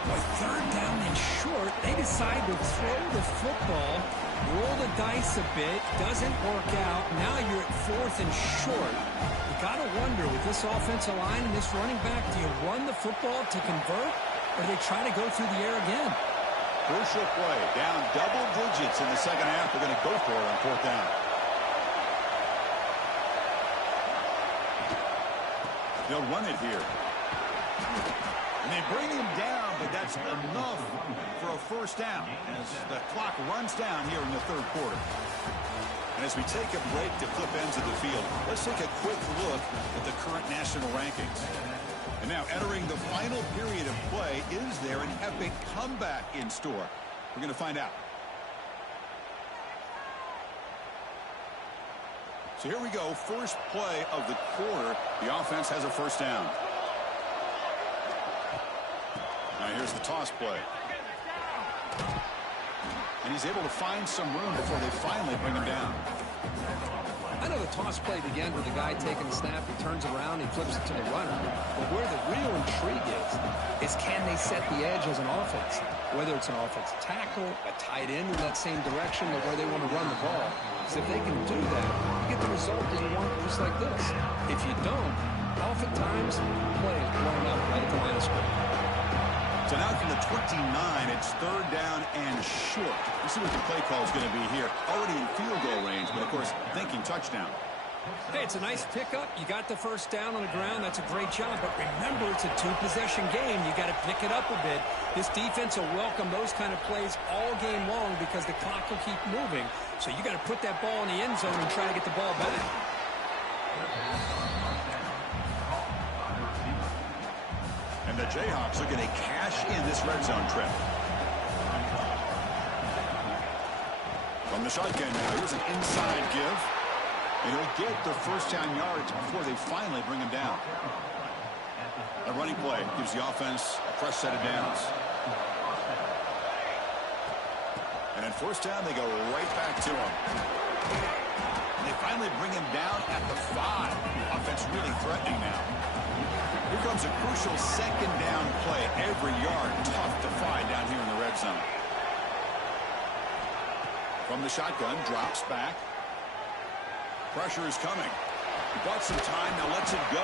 With 3rd down and short, they decide to throw the football, roll the dice a bit, doesn't work out. Now you're at 4th and short. You got to wonder, with this offensive line and this running back, do you run the football to convert, or do they try to go through the air again? Crucial play. Down double digits in the 2nd half. They're going to go for it on 4th down. They'll run it here. And they bring him down, but that's enough for a first down as the clock runs down here in the third quarter. And as we take a break to flip ends of the field, let's take a quick look at the current national rankings. And now entering the final period of play, is there an epic comeback in store? We're going to find out. So here we go, first play of the quarter. The offense has a first down. Now here's the toss play. And he's able to find some room before they finally bring him down. I know the toss play began with the guy taking the snap. He turns around, he flips it to the runner. But where the real intrigue is can they set the edge as an offense? Whether it's an offensive tackle, a tight end in that same direction, or where they want to run the ball. So if they can do that, you get the result that you want just like this. If you don't, oftentimes, play is blown up right at the line of scrimmage. So now from the 29, it's third down and short. We'll see what the play call is going to be here. Already in field goal range, but of course, thinking touchdown. Hey, it's a nice pickup. You got the first down on the ground. That's a great job. But remember, it's a two-possession game. You got to pick it up a bit. This defense will welcome those kind of plays all game long because the clock will keep moving. So you got to put that ball in the end zone and try to get the ball back. And the Jayhawks are going to cash in this red zone trip. From the shotgun now, here's an inside give. And he'll get the first down yards before they finally bring him down. A running play gives the offense a fresh set of downs. And at first down, they go right back to him. And they finally bring him down at the 5. Offense really threatening now. Here comes a crucial second down play. Every yard tough to find down here in the red zone. From the shotgun, drops back. Pressure is coming. He bought some time, now lets it go.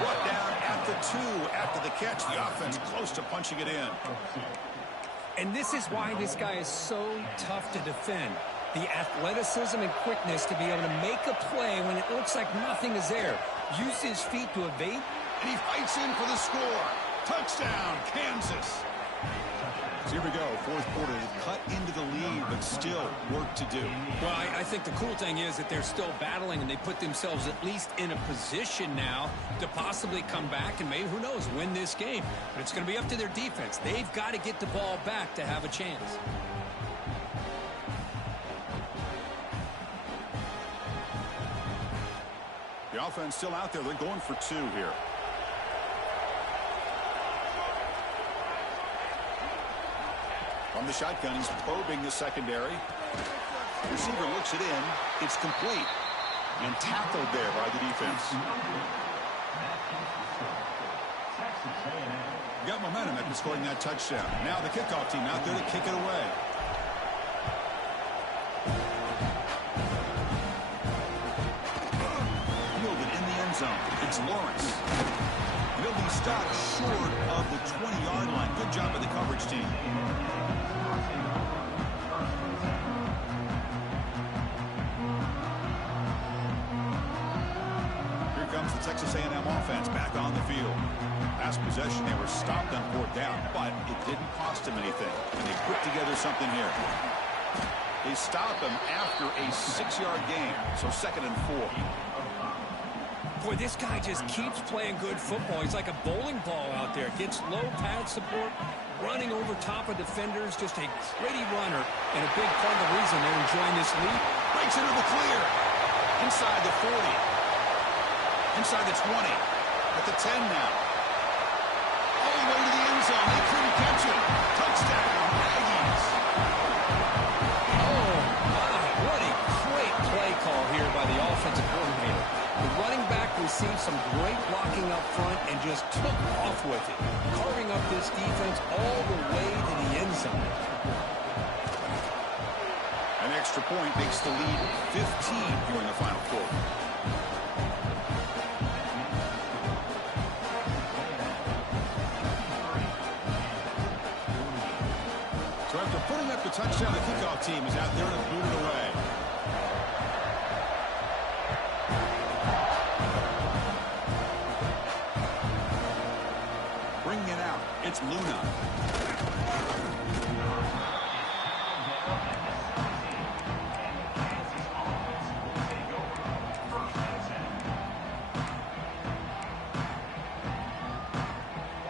Brought down at the 2 after the catch. The offense close to punching it in. And this is why this guy is so tough to defend. The athleticism and quickness to be able to make a play when it looks like nothing is there. Use his feet to evade. And he fights in for the score. Touchdown, Kansas. So here we go, fourth quarter. They've cut into the lead, but still work to do. Well, I think the cool thing is that they're still battling, and they put themselves at least in a position now to possibly come back and maybe, who knows, win this game. But it's going to be up to their defense. They've got to get the ball back to have a chance. The offense still out there. They're going for 2 here. From the shotgun, he's probing the secondary. Receiver looks it in. It's complete. And tackled there by the defense. Got momentum after scoring that touchdown. Now the kickoff team out there to kick it away. Fielded in the end zone. It's Lawrence. He'll be stopped short of the 20-yard line. Good job by the coverage team. Here comes the Texas A&M offense back on the field. Last possession, they were stopped on 4th down, but it didn't cost them anything. And they put together something here. They stop him after a 6-yard gain, so 2nd and 4. Boy, this guy just keeps playing good football. He's like a bowling ball out there. Gets low pad support, running over top of defenders. Just a gritty runner, and a big part of the reason they're enjoying this lead. Breaks into the clear. Inside the 40. Inside the 20. At the 10 now. All the way to the end zone. They couldn't catch it. Touchdown, Aggies. Oh, my. What a great play call here by the offensive coordinator. The running back received some great blocking up front and just took off with it, carving up this defense all the way to the end zone. An extra point makes the lead 15 here in the final quarter. So after putting up the touchdown, the kickoff team is out there to boot it away. Bringing it out Luna.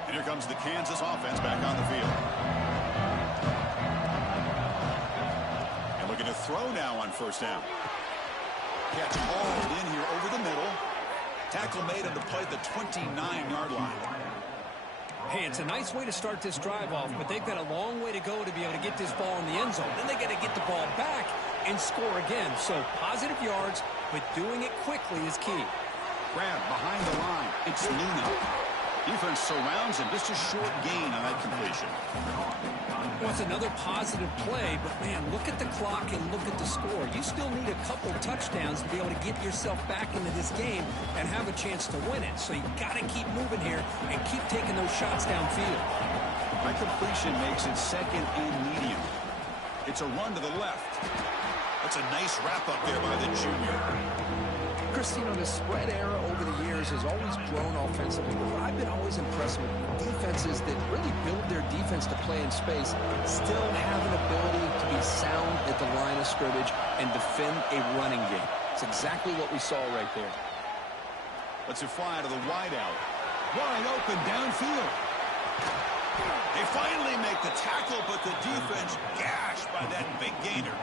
And here comes the Kansas offense back on the field. And looking to throw now on first down. Catch hauled in here over the middle. Tackle made on the play at the 29-yard line. Hey, it's a nice way to start this drive off, but they've got a long way to go to be able to get this ball in the end zone. Then they got to get the ball back and score again. So positive yards, but doing it quickly is key. Grab behind the line. It's Luna. Defense surrounds him. Just a short gain on that completion. Well, it's another positive play, but, man, look at the clock and look at the score. You still need a couple touchdowns to be able to get yourself back into this game and have a chance to win it. So you got to keep moving here and keep taking those shots downfield. That completion makes it second and medium. It's a run to the left. That's a nice wrap-up there by the junior. Chris, you know, the spread era over the years has always grown offensively, but I've been always impressed with defenses that really build their defense to play in space, still have an ability to be sound at the line of scrimmage and defend a running game. It's exactly what we saw right there. Let's it fly to the wideout. Wide open downfield. They finally make the tackle, but the defense gashed by that big gainer.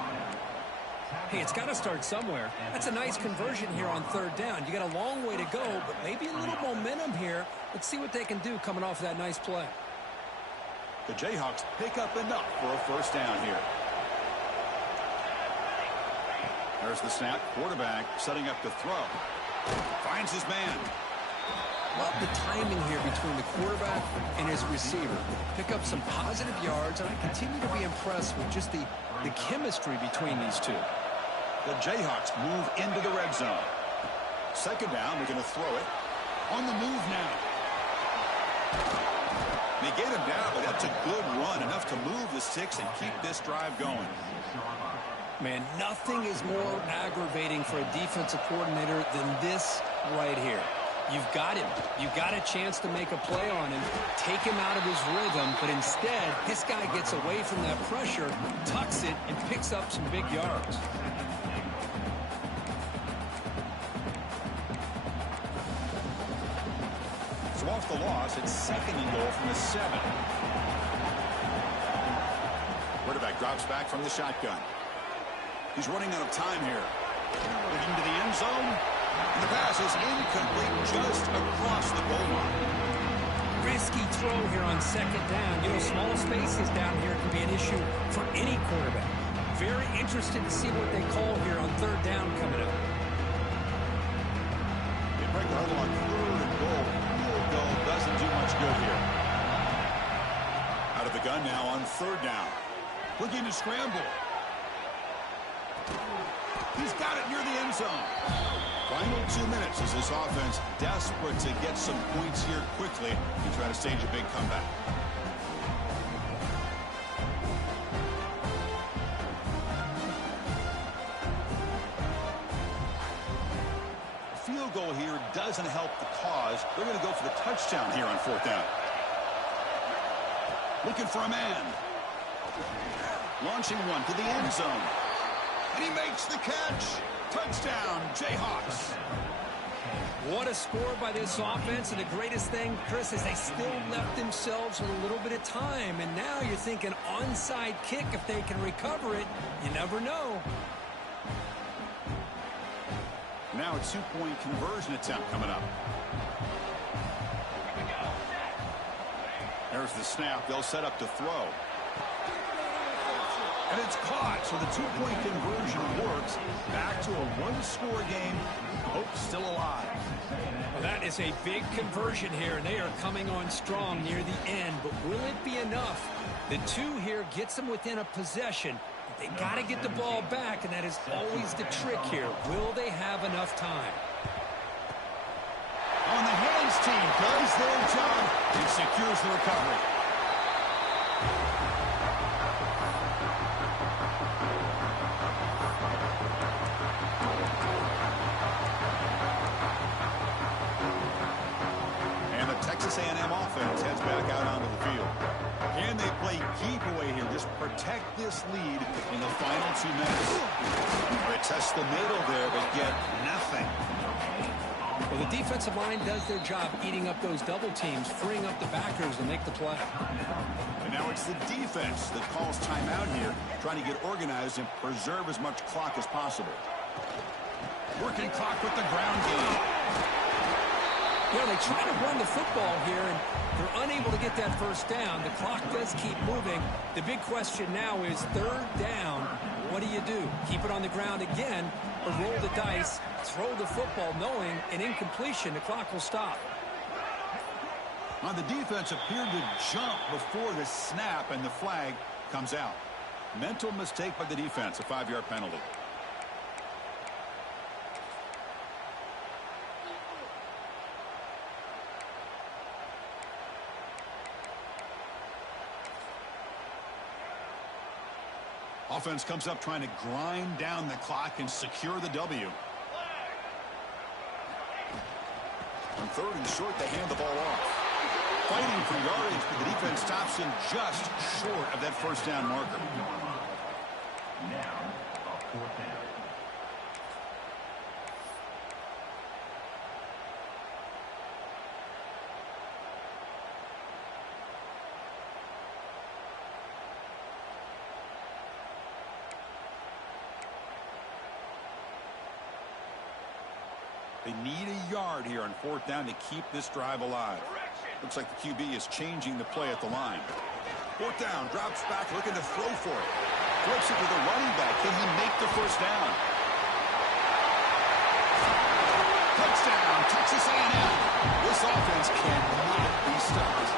Hey, it's got to start somewhere. That's a nice conversion here on third down. You got a long way to go, but maybe a little momentum here. Let's see what they can do coming off that nice play. The Jayhawks pick up enough for a first down here. There's the snap. Quarterback setting up to throw. Finds his man. Love the timing here between the quarterback and his receiver. Pick up some positive yards, and I continue to be impressed with just the chemistry between these two. The Jayhawks move into the red zone. Second down, they're going to throw it. On the move now. They get him down, but that's a good run. Enough to move the sticks and keep this drive going. Man, nothing is more aggravating for a defensive coordinator than this right here. You've got him. You've got a chance to make a play on him, take him out of his rhythm, but instead, this guy gets away from that pressure, tucks it, and picks up some big yards. So off the loss, it's second and goal from the 7. Quarterback drops back from the shotgun. He's running out of time here. Into the end zone. And the pass is incomplete just across the goal line. Risky throw here on second down. You know, small spaces down here can be an issue for any quarterback. Very interested to see what they call here on third down coming up. They break the huddle on third and goal. Field goal doesn't do much good here. Out of the gun now on third down. Looking to scramble. He's got it near the end zone. Final 2 minutes as this offense desperate to get some points here quickly and try to stage a big comeback. Field goal here doesn't help the cause. They're going to go for the touchdown here on fourth down. Looking for a man. Launching one to the end zone. And he makes the catch. Touchdown, Jayhawks. What a score by this offense, and the greatest thing, Chris, is they still left themselves with a little bit of time, and now you're thinking onside kick if they can recover it. You never know. Now a two-point conversion attempt coming up. There's the snap. They'll set up to throw. And it's caught, so the two-point conversion works. Back to a one-score game. Hope still alive. Well, that is a big conversion here, and they are coming on strong near the end. But will it be enough? The two here gets them within a possession. They got to get the ball back, and that is always the trick here. Will they have enough time? On the hands team does their job and secures the recovery. And the Texas A&M offense heads back out onto the field. protect this lead in the final 2 minutes. They test the middle there, but get nothing. Well, the defensive line does their job eating up those double teams, freeing up the backers to make the play. And now it's the defense that calls timeout here, trying to get organized and preserve as much clock as possible. Working clock with the ground game. You know, they try to run the football here, and they're unable to get that first down. The clock does keep moving. The big question now is 3rd down. What do you do? Keep it on the ground again, or roll the dice, throw the football, knowing an incompletion, the clock will stop. On the defense appeared to jump before the snap, and the flag comes out. Mental mistake by the defense, a 5-yard penalty. Offense comes up trying to grind down the clock and secure the W. On 3rd and short, they hand the ball off. Fighting for yardage, but the defense stops him just short of that first down marker. Now, 4th down. They need a yard here on 4th down to keep this drive alive. Looks like the QB is changing the play at the line. 4th down, drops back, looking to throw for it. Flips it to the running back. Can he make the first down? Touchdown, Texas A&M. This offense cannot be stopped.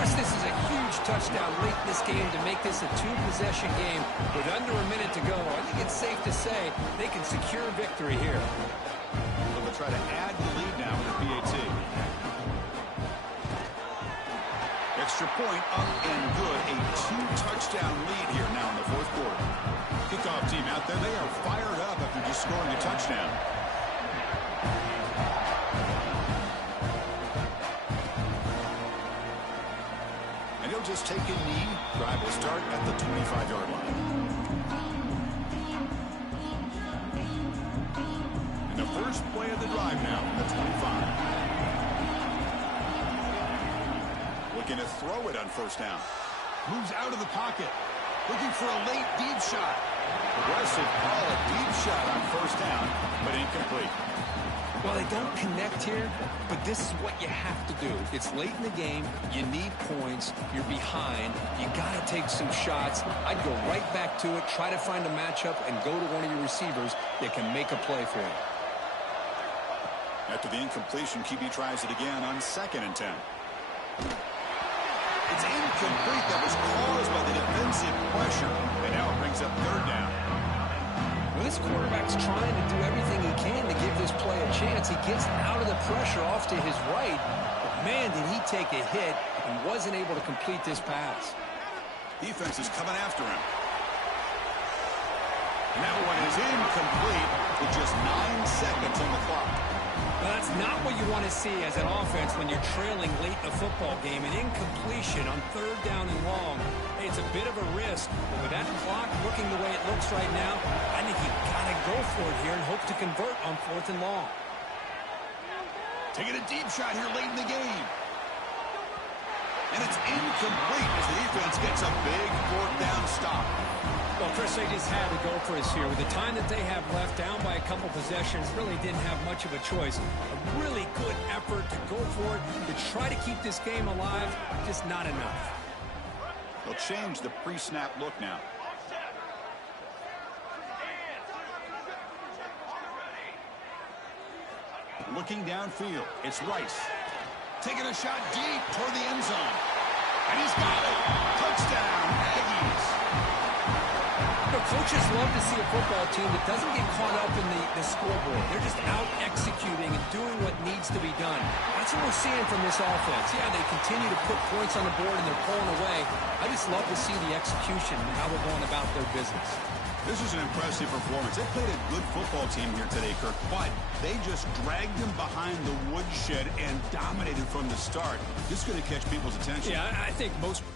Chris, this is a huge touchdown late in this game to make this a 2-possession game with under a minute to go. I think it's safe to say they can secure victory here. They'll try to add the lead now with the PAT. Extra point up and good. A 2-touchdown lead here now in the 4th quarter. Kickoff team out there. They are fired up after just scoring a touchdown. And he'll just take a knee. Drive will start at the 25-yard line. And the first play of the drive now, the 25. Looking to throw it on 1st down. Moves out of the pocket. Looking for a late deep shot. Aggressive call, a deep shot on 1st down, but incomplete. Well, they don't connect here, but this is what you have to do. It's late in the game. You need points. You're behind. You got to take some shots. I'd go right back to it, try to find a matchup, and go to one of your receivers that can make a play for you. After the incompletion, QB tries it again on 2nd and 10. It's incomplete. That was caused by the defensive pressure, and now it brings up 3rd down. Well, this quarterback's trying to do everything he can to give this play a chance. He gets out of the pressure off to his right, but man, did he take a hit and wasn't able to complete this pass. Defense is coming after him. And that one is incomplete with just 9 seconds on the clock. Well, that's not what you want to see as an offense when you're trailing late in a football game. An incompletion on 3rd down and long. Hey, it's a bit of a risk, but with that clock looking the way it looks right now, I think you got to go for it here and hope to convert on 4th and long. Taking a deep shot here late in the game. And it's incomplete as the defense gets a big 4th down stop. Well, Chris, they just had to go for us here. With the time that they have left, down by a couple possessions, really didn't have much of a choice. A really good effort to go for it, to try to keep this game alive, just not enough. They'll change the pre-snap look now. Looking downfield, it's Rice. Taking a shot deep toward the end zone. And he's got it. Touchdown, Aggies. Coaches love to see a football team that doesn't get caught up in the scoreboard. They're just out executing and doing what needs to be done. That's what we're seeing from this offense. Yeah, they continue to put points on the board and they're pulling away. I just love to see the execution and how they're going about their business. This is an impressive performance. They played a good football team here today, Kirk, but they just dragged them behind the woodshed and dominated from the start. This is going to catch people's attention. Yeah, I think most